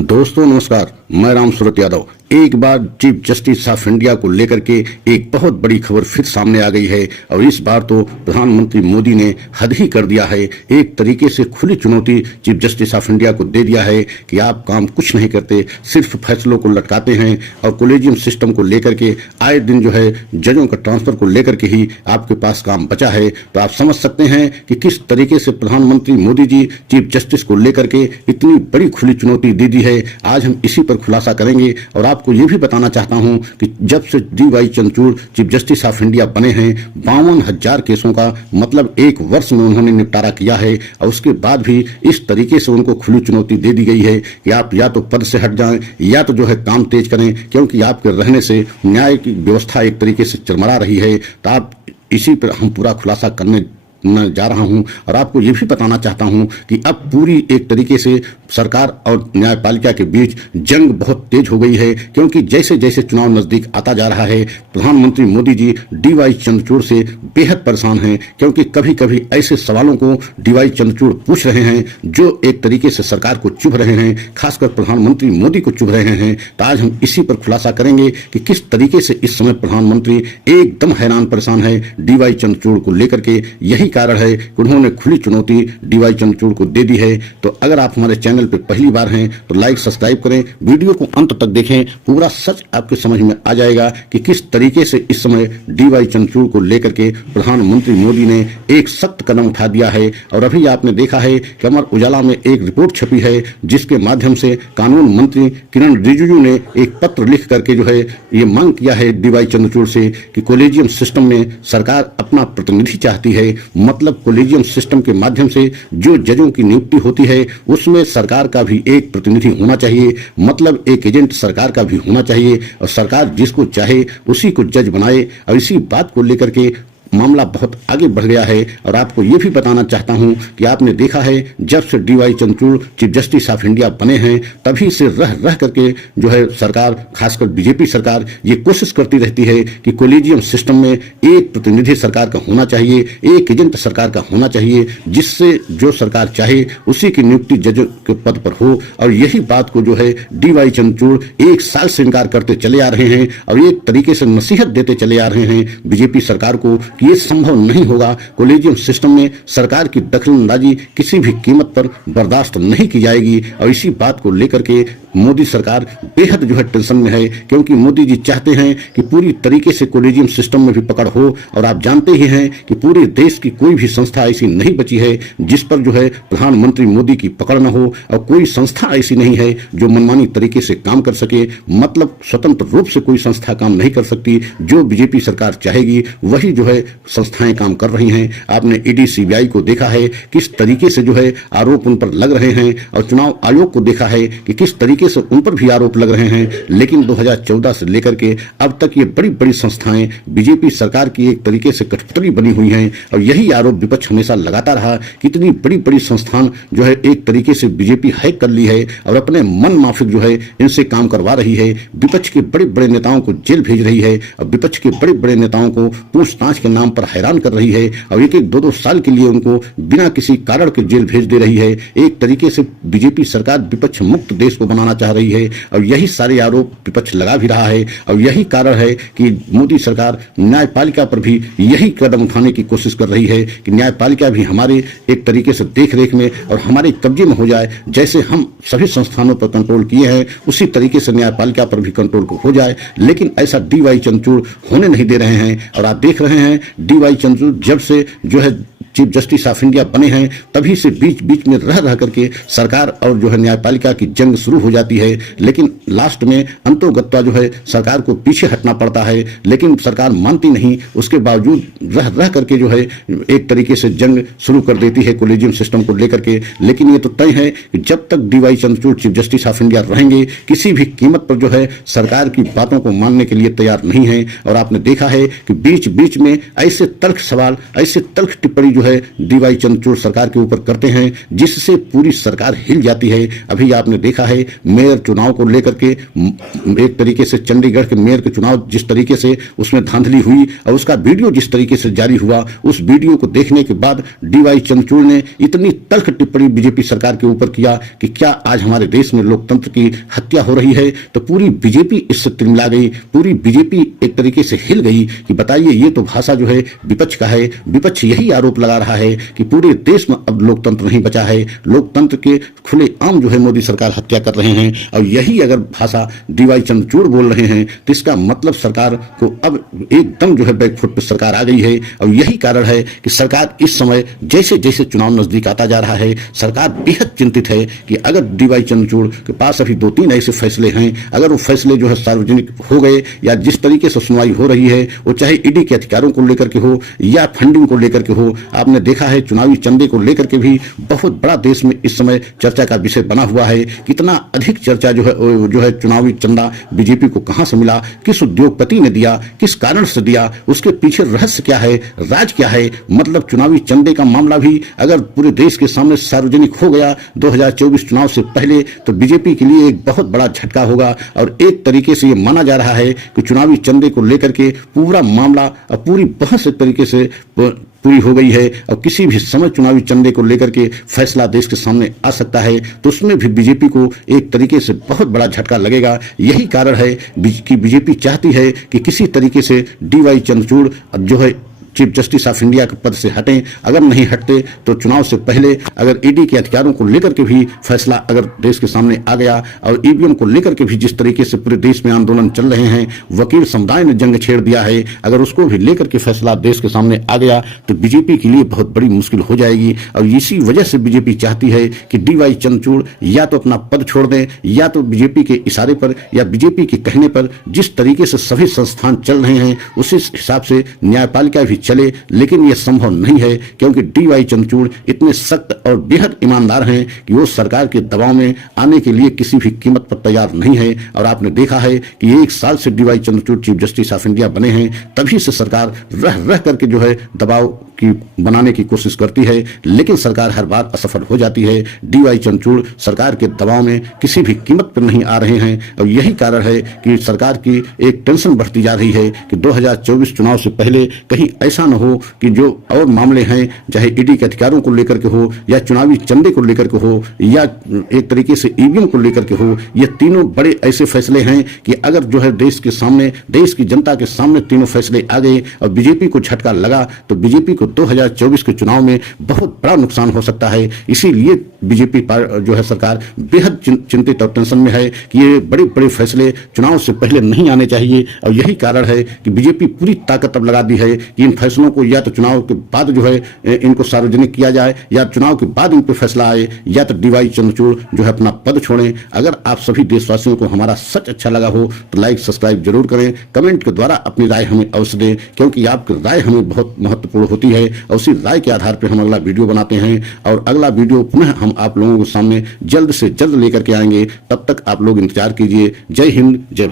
दोस्तों नमस्कार, मैं राम सूरत यादव। एक बार चीफ जस्टिस ऑफ इंडिया को लेकर के एक बहुत बड़ी खबर फिर सामने आ गई है और इस बार तो प्रधानमंत्री मोदी ने हद ही कर दिया है। एक तरीके से खुली चुनौती चीफ जस्टिस ऑफ इंडिया को दे दिया है कि आप काम कुछ नहीं करते, सिर्फ फैसलों को लटकाते हैं और कोलेजियम सिस्टम को लेकर के आए दिन जो है जजों का ट्रांसफर को लेकर के ही आपके पास काम बचा है। तो आप समझ सकते हैं कि किस तरीके से प्रधानमंत्री मोदी जी चीफ जस्टिस को लेकर के इतनी बड़ी खुली चुनौती दे दी है। आज हम इसी पर खुलासा करेंगे और आपको ये भी बताना चाहता हूं कि जब से D.Y.. Chandrachud chief justice of India बने हैं 52,000 केसों का मतलब एक वर्ष में उन्होंने निपटारा किया है और उसके बाद भी इस तरीके से उनको खुली चुनौती दे दी गई है कि आप या तो पद से हट जाएं या तो जो है काम तेज करें, क्योंकि आपके रहने से न्याय की व्यवस्था एक तरीके से चरमरा रही है। तो आप इसी पर हम पूरा खुलासा करने मैं जा रहा हूं और आपको यह भी बताना चाहता हूं कि अब पूरी एक तरीके से सरकार और न्यायपालिका के बीच जंग बहुत तेज हो गई है, क्योंकि जैसे जैसे चुनाव नजदीक आता जा रहा है प्रधानमंत्री मोदी जी डी.वाई. चंद्रचूड़ से बेहद परेशान हैं, क्योंकि कभी कभी ऐसे सवालों को डी.वाई. चंद्रचूड़ पूछ रहे हैं जो एक तरीके से सरकार को चुभ रहे हैं, खासकर प्रधानमंत्री मोदी को चुभ रहे हैं। तो आज हम इसी पर खुलासा करेंगे कि किस तरीके से इस समय प्रधानमंत्री एकदम हैरान परेशान है डी.वाई. चंद्रचूड़ को लेकर के। यही कारण है कि उन्होंने खुली चुनौती डी.वाई. चंद्रचूड़ को दे दी है। तो अगर आप हमारे चैनल पर पहली बार हैं तो लाइक सब्सक्राइब करें, वीडियो को अंत तक देखें, पूरा सच आपके समझ में आ जाएगा कि किस तरीके से इस समय डी.वाई. चंद्रचूड़ को लेकर के प्रधानमंत्री मोदी ने एक सख्त कदम उठा दिया है। और अभी आपने देखा है कि अमर उजाला में एक रिपोर्ट छपी है जिसके माध्यम से कानून मंत्री किरण रिजिजू ने एक पत्र लिख करके जो है ये मांग किया है डी.वाई. चंद्रचूड़ से कि कोलेजियम सिस्टम में सरकार अपना प्रतिनिधि चाहती है। मतलब कोलेजियम सिस्टम के माध्यम से जो जजों की नियुक्ति होती है उसमें सरकार का भी एक प्रतिनिधि होना चाहिए, मतलब एक एजेंट सरकार का भी होना चाहिए और सरकार जिसको चाहे उसी को जज बनाए। और इसी बात को लेकर के मामला बहुत आगे बढ़ गया है। और आपको यह भी बताना चाहता हूं कि आपने देखा है जब से D.Y.. Chandrachud chief justice of India बने हैं तभी से रह रह करके जो है सरकार, खासकर बीजेपी सरकार, ये कोशिश करती रहती है कि कोलेजियम सिस्टम में एक प्रतिनिधि सरकार का होना चाहिए, एक एजेंट सरकार का होना चाहिए, जिससे जो सरकार चाहे उसी की नियुक्ति जज के पद पर हो। और यही बात को जो है डी.वाई. चंद्रचूड़ एक साल से इनकार करते चले आ रहे हैं और एक तरीके से नसीहत देते चले आ रहे हैं बीजेपी सरकार को ये संभव नहीं होगा। कोलेजियम सिस्टम में सरकार की दखलंदाजी किसी भी कीमत पर बर्दाश्त नहीं की जाएगी। और इसी बात को लेकर के मोदी सरकार बेहद जो है टेंशन में है, क्योंकि मोदी जी चाहते हैं कि पूरी तरीके से कोलेजियम सिस्टम में भी पकड़ हो। और आप जानते ही हैं कि पूरे देश की कोई भी संस्था ऐसी नहीं बची है जिस पर जो है प्रधानमंत्री मोदी की पकड़ न हो, और कोई संस्था ऐसी नहीं है जो मनमानी तरीके से काम कर सके। मतलब स्वतंत्र रूप से कोई संस्था काम नहीं कर सकती, जो बीजेपी सरकार चाहेगी वही जो है संस्थाएं काम कर रही हैं। आपने ईडी सीबीआई को देखा है किस तरीके से जो है आरोप उन पर लग रहे हैं, और चुनाव आयोग को देखा है कि किस तरीके से उन पर भी आरोप लग रहे हैं। लेकिन 2014 से लेकर के अब तक ये बड़ी बड़ी संस्थाएं बीजेपी सरकार की एक तरीके से कठपुतली बनी हुई हैं। और यही आरोप विपक्ष हमेशा लगाता रहा कि इतनी बड़ी बड़ी संस्थान जो है एक तरीके से बीजेपी हैक कर ली है और अपने मन माफिक जो है इनसे काम करवा रही है। विपक्ष के बड़े बड़े नेताओं को जेल भेज रही है और विपक्ष के बड़े बड़े नेताओं को पूछताछ के नाम पर हैरान कर रही है और एक एक दो साल के लिए उनको बिना किसी कारण के जेल भेज दे रही है। एक तरीके से बीजेपी सरकार विपक्ष मुक्त देश को बनाना चाह रही है और यही सारे आरोप विपक्ष लगा भी रहा है। और यही कारण है कि मोदी सरकार न्यायपालिका पर भी यही कदम उठाने की कोशिश कर रही है कि न्यायपालिका भी हमारे एक तरीके से देख रेख में और हमारे कब्जे में हो जाए। जैसे हम सभी संस्थानों पर कंट्रोल किए हैं उसी तरीके से न्यायपालिका पर भी कंट्रोल हो जाए। लेकिन ऐसा डी.वाई. चंद्रचूड़ होने नहीं दे रहे हैं। और आप देख रहे हैं डी.वाई. चंद्रचूड़ जब से जो है चीफ जस्टिस ऑफ इंडिया बने हैं तभी से बीच बीच में रह रह करके सरकार और जो है न्यायपालिका की जंग शुरू हो जाती है। लेकिन लास्ट में अंतोगत्वा जो है सरकार को पीछे हटना पड़ता है, लेकिन सरकार मानती नहीं। उसके बावजूद रह रह करके जो है एक तरीके से जंग शुरू कर देती है कोलेजियम सिस्टम को लेकर के। लेकिन ये तो तय है कि जब तक D.Y.. Chandrachud chief justice of India रहेंगे किसी भी कीमत पर जो है सरकार की बातों को मानने के लिए तैयार नहीं है। और आपने देखा है कि बीच बीच में ऐसे तल्ख सवाल, ऐसे तल्ख टिप्पणी जो है डीवाई चंद्रचूड़ सरकार के ऊपर करते हैं, जिससे पूरी सरकार हिल जाती है। अभी आपने देखा है मेयर चुनाव को लेकर के एक तरीके से चंडीगढ़ के मेयर के चुनाव जिस तरीके से उसमें धांधली हुई और उसका वीडियो जिस तरीके से जारी हुआ, उस वीडियो को देखने के बाद डीवाई चंद्रचूड़ ने इतनी तल्ख टिप्पणी बीजेपी सरकार के ऊपर किया कि क्या आज हमारे देश में लोकतंत्र की हत्या हो रही है। तो पूरी बीजेपी इससे तिलमिला गई, पूरी बीजेपी एक तरीके से हिल गई कि बताइए ये तो भाषा जो है विपक्ष का है। विपक्ष यही आरोप लगा रहा है कि पूरे देश में अब लोकतंत्र नहीं बचा है, लोकतंत्र के खुलेआम जो है मोदी सरकार हत्या कर रहे हैं। और यही अगर भाषा डीवाई चंद्रचूड़ बोल रहे हैं तो इसका मतलब सरकार को अब एकदम जो है बैकफुट पर सरकार आ गई है। और यही कारण है कि सरकार इस समय जैसे जैसे चुनाव नजदीक आता जा रहा है, सरकार बेहद चिंतित है कि अगर डीवाई चंद्रचूड़ के पास अभी 2-3 ऐसे फैसले हैं, अगर वो फैसले जो है सार्वजनिक हो गए या जिस तरीके से सुनवाई हो रही है वो चाहे ईडी के अधिकारों को लेकर के हो या फंडिंग को लेकर के हो। आपने देखा है चुनावी चंदे को लेकर के भी बहुत बड़ा देश में इस समय चर्चा का विषय बना हुआ है। कितना अधिक चर्चा जो है चुनावी चंदा बीजेपी को कहां से मिला, किस उद्योगपति ने दिया, किस कारण से दिया, उसके पीछे रहस्य क्या है, राज क्या है। मतलब चुनावी चंदे का मामला भी अगर पूरे देश के सामने सार्वजनिक हो गया 2024 चुनाव से पहले तो बीजेपी के लिए एक बहुत बड़ा झटका होगा। और एक तरीके से ये माना जा रहा है कि चुनावी चंदे को लेकर के पूरा मामला और पूरी बहस एक तरीके से पूरी हो गई है और किसी भी समय चुनावी चंदे को लेकर के फैसला देश के सामने आ सकता है। तो उसमें भी बीजेपी को एक तरीके से बहुत बड़ा झटका लगेगा। यही कारण है कि बीजेपी चाहती है कि किसी तरीके से डीवाई चंद्रचूड़ जो है चीफ जस्टिस ऑफ इंडिया के पद से हटें। अगर नहीं हटते तो चुनाव से पहले अगर ईडी के अधिकारों को लेकर के भी फैसला अगर देश के सामने आ गया और ईवीएम को लेकर के भी जिस तरीके से पूरे देश में आंदोलन चल रहे हैं, वकील समुदाय ने जंग छेड़ दिया है, अगर उसको भी लेकर के फैसला देश के सामने आ गया तो बीजेपी के लिए बहुत बड़ी मुश्किल हो जाएगी। और इसी वजह से बीजेपी चाहती है कि डीवाई चंद्रचूड़ या तो अपना पद छोड़ दें या तो बीजेपी के इशारे पर या बीजेपी के कहने पर जिस तरीके से सभी संस्थान चल रहे हैं उसी हिसाब से न्यायपालिका भी चले। लेकिन यह संभव नहीं है क्योंकि डीवाई चंद्रचूड़ इतने सख्त और बेहद ईमानदार हैं कि वो सरकार के दबाव में आने के लिए किसी भी कीमत पर तैयार नहीं है। और आपने देखा है कि 1 साल से DY Chandrachud chief justice of India बने हैं, तभी से सरकार रह करके जो है दबाव की बनाने की कोशिश करती है, लेकिन सरकार हर बार असफल हो जाती है। डीवाई चंद्रचूड़ सरकार के दबाव में किसी भी कीमत पर नहीं आ रहे हैं और यही कारण है कि सरकार की एक टेंशन बढ़ती जा रही है कि 2024 चुनाव से पहले कहीं ऐसा न हो कि जो और मामले हैं, चाहे ईडी के अधिकारों को लेकर के हो या चुनावी चंदे को लेकर के हो या एक तरीके से ईवीएम को लेकर के हो, ये तीनों बड़े ऐसे फैसले हैं कि अगर जो है देश के सामने, देश की जनता के सामने तीनों फैसले आ गए और बीजेपी को झटका लगा तो बीजेपी को 2024 के चुनाव में बहुत बड़ा नुकसान हो सकता है। इसीलिए बीजेपी जो है सरकार बेहद चिंतित और टेंशन में है कि ये बड़े बड़े फैसले चुनाव से पहले नहीं आने चाहिए। और यही कारण है कि बीजेपी पूरी ताकत अब लगा दी है कि इन फैसलों को या तो चुनाव के बाद जो है इनको सार्वजनिक किया जाए या चुनाव के बाद इन पर फैसला आए या तो डीवाई चंद्रचूड़ जो है अपना पद छोड़ें। अगर आप सभी देशवासियों को हमारा सच अच्छा लगा हो तो लाइक सब्सक्राइब जरूर करें, कमेंट के द्वारा अपनी राय हमें अवश्य दें क्योंकि आपकी राय हमें बहुत महत्वपूर्ण होती है और उसी राय के आधार पर हम अगला वीडियो बनाते हैं। और अगला वीडियो पुनः हम आप लोगों के सामने जल्द से जल्द लेकर के आएंगे। तब तक आप लोग इंतजार कीजिए। जय हिंद, जय